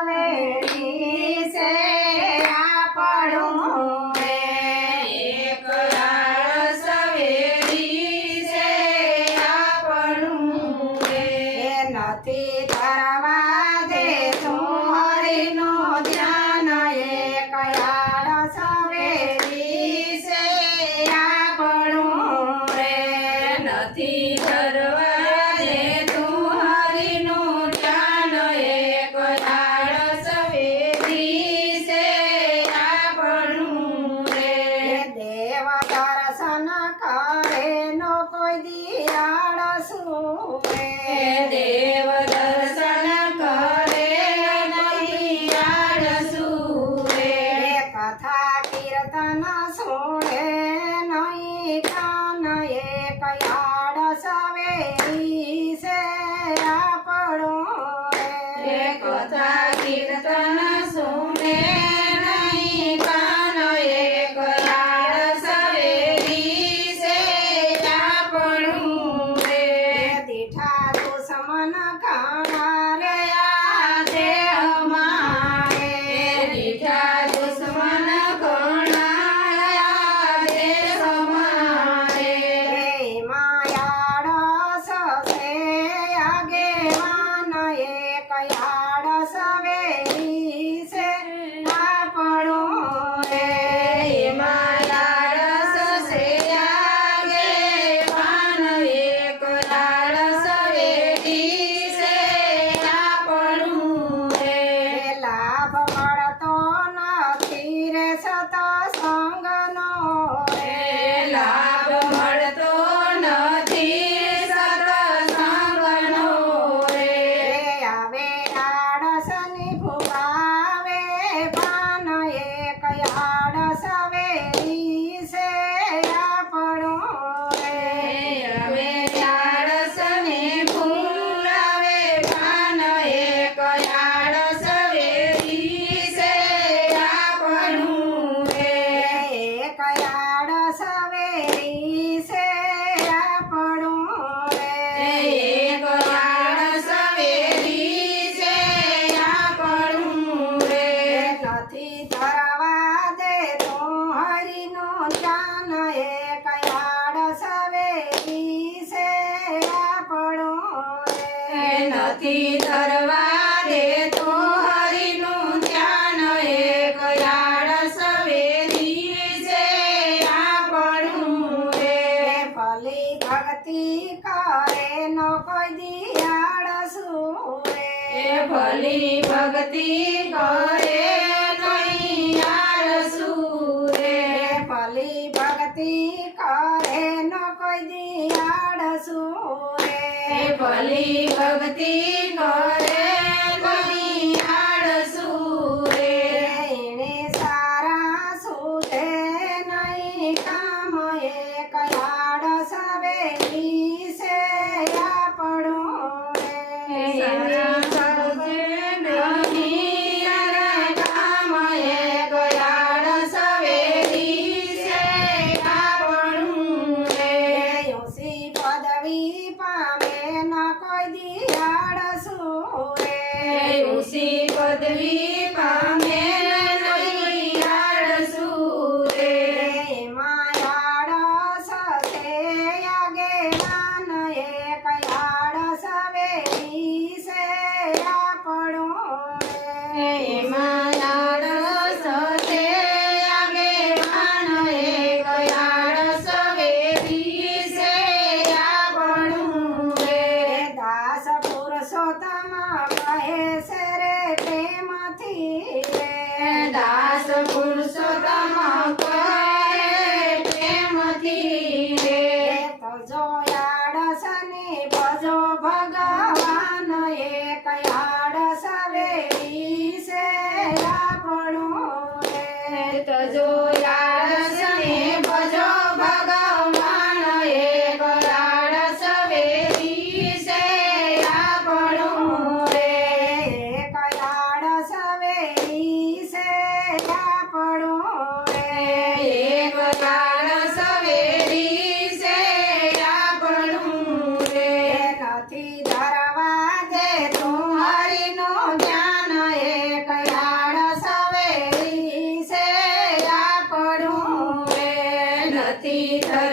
સવેરી છે આપણું રે એક આળસ વેરી છે આપણું રે એ નથી ધરવા દેતું હરિનું ધ્યાન એક આળસ વેરી છે આપણું રે નથી ધરવા દેતું હરિનું ધ્યાન એક આળસ વેરી છે આપણું રે દેવ દર્શન કરે નો કોઈ દિયાળસું દેવ દર્શન કરે નહીં આળસું રે કથા કીર્તન સુણે નહીં કાન એક આળસ વેરી છે આપણું રે કથા કીર્તન સુને નહીં કાન એક આળસ વેરી છે આપણું રે દીઠા દુશ્મન ખાણા રે આ દેહ મારે દીઠા દુશ્મન ઘણા દેશ મારે માયાળસ છે આગેવાન એક આળસ વેરી છે આપણું રે માયાળસ છે આગેવાન એક આળસ વેરી છે આપણું રે લાભ મળતો નથી રે સતસંગનો લાભ મળતો નથી સત્સંગનો રે આવે આળસની ભૂલાવે પાન એક આળસ વેરી છે આપણું રે હવે આળસને ભૂલાવે ભાન એક આળસ વેરી છે આપણું રે એક આળસ વેરી છે આપણું રે એક આળસ વેરી છે આપણું રે નથી ધરવા દેતું હરિનું ધ્યાન એક આળસ વેરી છે આપણું રે નથી ધરવા દેતો હરિનું ધ્યાન એક આળસ વેરી છે આપણું રે ભલી ભક્તિ કરે નો કોઈ દિયાળસું રે ભલી ભક્તિ કરે નહીં આળસું રે ભલી ભક્તિ કરે નો કોઈ દિયાળસું રે ભલી ભક્તિ કરે નહીં આળસું રે એને સારા સુધે નહીં કામ એક આળસ વેરી છે આપણું રે યોસી પદવી પામે ન કોઈ દિયાળસું રે પદવી પામે નહીં આળસું રે એમાં આળસ છે આગેવાન એક આળસ વેરી છે આપણું રે એમાં આળસ છે આગેવાન એક આળસ વેરી છે આપણું રે દાસ પુરુષોત્તમ કહે છે રે પ્રેમથી રે દાસ પુરુષોત્તમ કહે પ્રેમથી રે તજો આળસની ભજો ભગવાન એક આળસ વેરી છે આપણું રે તજો આળસને ભજો ભગવાન એક આળસ વેરી છે આપણું રે એક આળસ વેરી છે આપણું રે તીર્થ